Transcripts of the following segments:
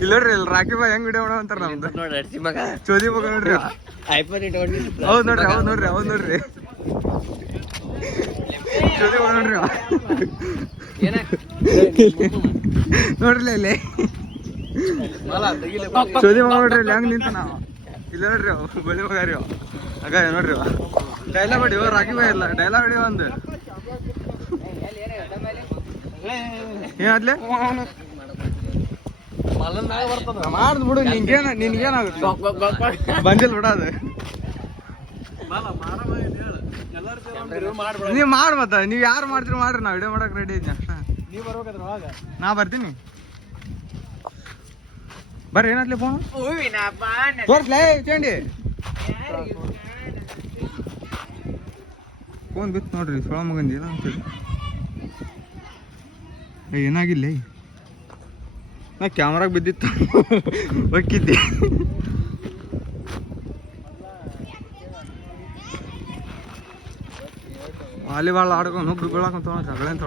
ಇಲ್ಲೋಡ್ರಿ ಇಲ್ಲಿ ರಾಕಿ ಬಾಯ್ ಹೆಂಗ್ ವಿಡಿಯೋ ಮಾಡೋ ಅಂತಾರ ನಮ್ದು ಚೋದಿ ಮಗ ನೋಡ್ರಿ. ಹೌದ್ ನೋಡ್ರಿ ಚೋದಿ ಮಗ ನೋಡ್ರಿ ನೋಡ್ರಿ ಇಲ್ಲಿ ಚೋದಿ ಮಗ ನೋಡ್ರಿ ಇಲ್ಲಿ ಹೆಂಗ್ ನಿಂತ ನಾವು ಇಲ್ಲ ನೋಡ್ರಿ ಬಲಿ ಮಗ ರೀ ಆಗ ನೋಡ್ರಿ ಡೈಲಾಗ್ ಹೊಡಿ ರಾಕಿ ಬಾಯ್ ಇಲ್ಲ ಡೈಲಾಗ್ ಹೊಡಿ ಒಂದು ಏನಾದ್ಲೆ ಮಾಡ್ದ್ ಬಿಡು ನಿನ್ಗೇನಾಗುತ್ತೆ ಬಂದಿಲ್ಲ ಬಿಡ ಅದು ನೀವ್ ಮಾಡ್ ಮತ್ತ ನೀವ್ ಯಾರು ಮಾಡ್ತೀರಿ ಮಾಡ್ರಿ ನಾ ವಿಡಿಯೋ ಮಾಡಕ್ ರೆಡಿ ಇದ್ದೀನಿ ಅಷ್ಟ. ನಾ ಬರ್ತೀನಿ ಬರ್ರಿ. ಏನಾದ್ಲೆ ಫೋನ್ ತೋರ್ಸ್ಲೇ ಚೇಂಡಿ ಫೋನ್ ಬಿತ್ತು ನೋಡ್ರಿ ಸೊಳ ಮಗಂದಿಲ್ಲ ಅಂತೇಳಿ ಏನಾಗಿಲ್ಲ ನಾ ಕ್ಯಾಮ್ರಾಗ ಬಿದ್ದಿತ್ತು ಹೊಕ್ಕಿದ್ದೆ. ವಾಲಿಬಾಲ್ ಆಡ್ಕೊಂಡು ಒಬ್ರು ಬೀಳಾಕಂತ ಜಗಳ ಅಂತ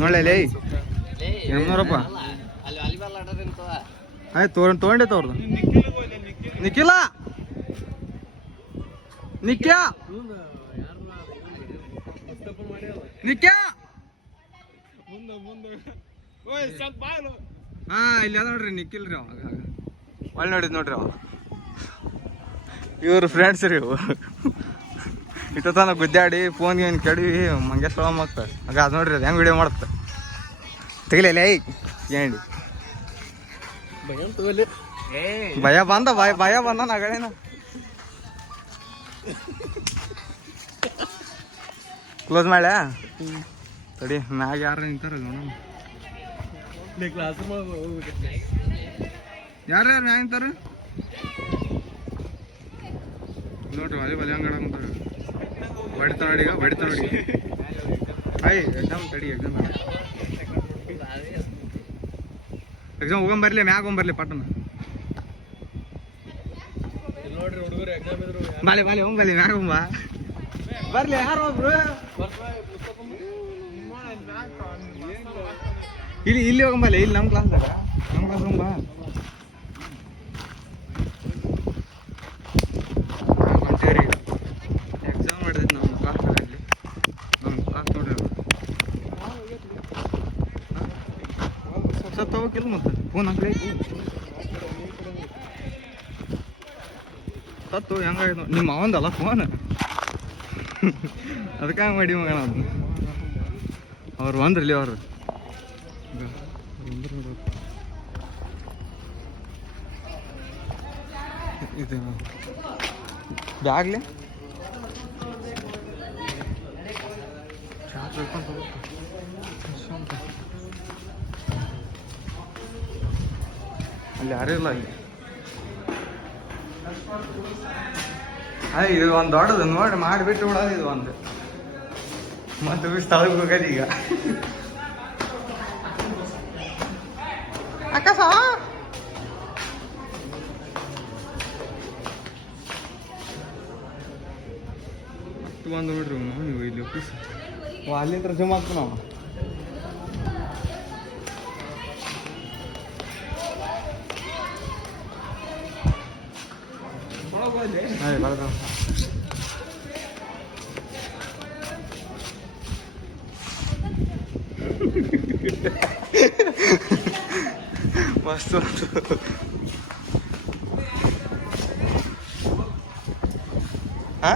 ನೋಡ್ಲೇ 200 ಆಯ್ತು ತೊಗೊಂಡೆ ತೋರ್ದು ನಿಖಿಲ ನಿಕ್ಯಾ ಹಾ ಇಲ್ಲಿ ಅದ ನೋಡ್ರಿ ನಿಖಿಲ್ರಿ ಅವಾಗ ಒಳ್ಳೆ ನೋಡಿದ್ ನೋಡ್ರಿ ಅವ ಇವ್ರ ಫ್ರೆಂಡ್ಸ್ ರೀ ಇವು ಇಟ್ಟತನ ಗುದ್ದಾಡಿ ಫೋನ್ ಏನು ಕೆಡವಿ ಮಂಗೇಶ್ವರ ಮತ್ತ ಆಗ ಅದು ನೋಡ್ರಿ ಅದು ಹೆಂಗೆ ವಿಡಿಯೋ ಮಾಡುತ್ತೆ ತೆಗಿಲಿಲ್ಲ ಏಂಡಿ ಭಯ ಬಂದ ನಗಳೇನ ಕ್ಲೋಸ್ ಮಾಡ್ಯಾ ತಡಿ ಮ್ಯಾಗ ಯಾರು ನಿಂತಾರ ಯಾರು ಮ್ಯಾಗ ನಿಂತಾರ ನೋಡ್ರಿ ವಾಲಿಬಾಲ್ ಹೆಂಗ್ ಆಡಕಂತಾರ ಬಡಿತ ನೋಡಿ ಎಕ್ಸಾಮ್ ತಡಿ ಎಕ್ಸಾಮ್ ಹೋಗಂಬರ್ಲಿ ಮ್ಯಾಗ ಹೋಗಂಬರ್ಲಿ ಪಟ್ಟಣ ಬಾಲಿ ಹೋಗಂಬರ್ಲಿ ಮ್ಯಾಗ ಹೋಗಂಬ ಬರ್ಲಿ ಯಾರು ಒಬ್ರು ಇಲ್ಲಿ ಹೋಗಂಬಲ್ಲ ಇಲ್ಲಿ ನಮ್ಮ ಕ್ಲಾಸ್ದಾಗ ಹೋಗಂಬ ಅಂತೇರಿ ಎಕ್ಸಾಮ್ ಮಾಡಿದ್ವಿ ನಮ್ಮ ಕ್ಲಾಸ್ದಾಗ ಇಲ್ಲಿ ನಮ್ಮ ಕ್ಲಾಸ್ ನೋಡ್ರಿ ಸ್ವಲ್ಪ ತಗೋಕಿಲ್ಲ ಮತ್ತೆ ಫೋನ್ ಹಾಕ್ಲಿ ಸತ್ತು ಹೆಂಗಾಯ್ತು ನಿಮ್ಮ ಅವಂದಲ್ಲ ಫೋನ್ ಅದಕ್ಕೆ ಮಾಡಿ ಮಗನ ಅದು ಅವ್ರು ಬಂದ್ರಲ್ಲಿ ಅವ್ರು ಇದು ಬ್ಯಾಗ್ಲೆ ಅಲ್ಲಿ ಯಾರೂ ಇಲ್ಲ ಅಲ್ಲಿ ಇದು ಒಂದು ದೊಡ್ಡದು ನೋಡಿ ಮಾಡಿಬಿಟ್ಟು ಬಿಡೋದು ಇದು ಒಂದು ಮತ್ತೆ ಸ್ಥಳಕ್ಕೆ ಹೋಗೋದು ಈಗ ಅಕ್ಕ ಬಂದು ಬಿಡ್ರಿ ನೀವು ಇಲ್ಲಿ ಆಫೀಸ್ ಅಲ್ಲಿಂದ ಜಮಾ ಆಗ್ತು ನಾವು ಮಸ್ತ್ ಹಾ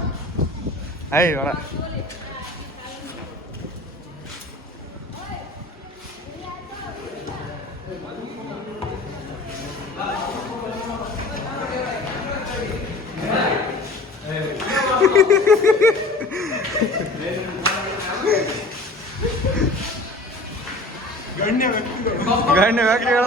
ಒಳ ಗಣ್ಯ ವ್ಯಕ್ತಿಗಳು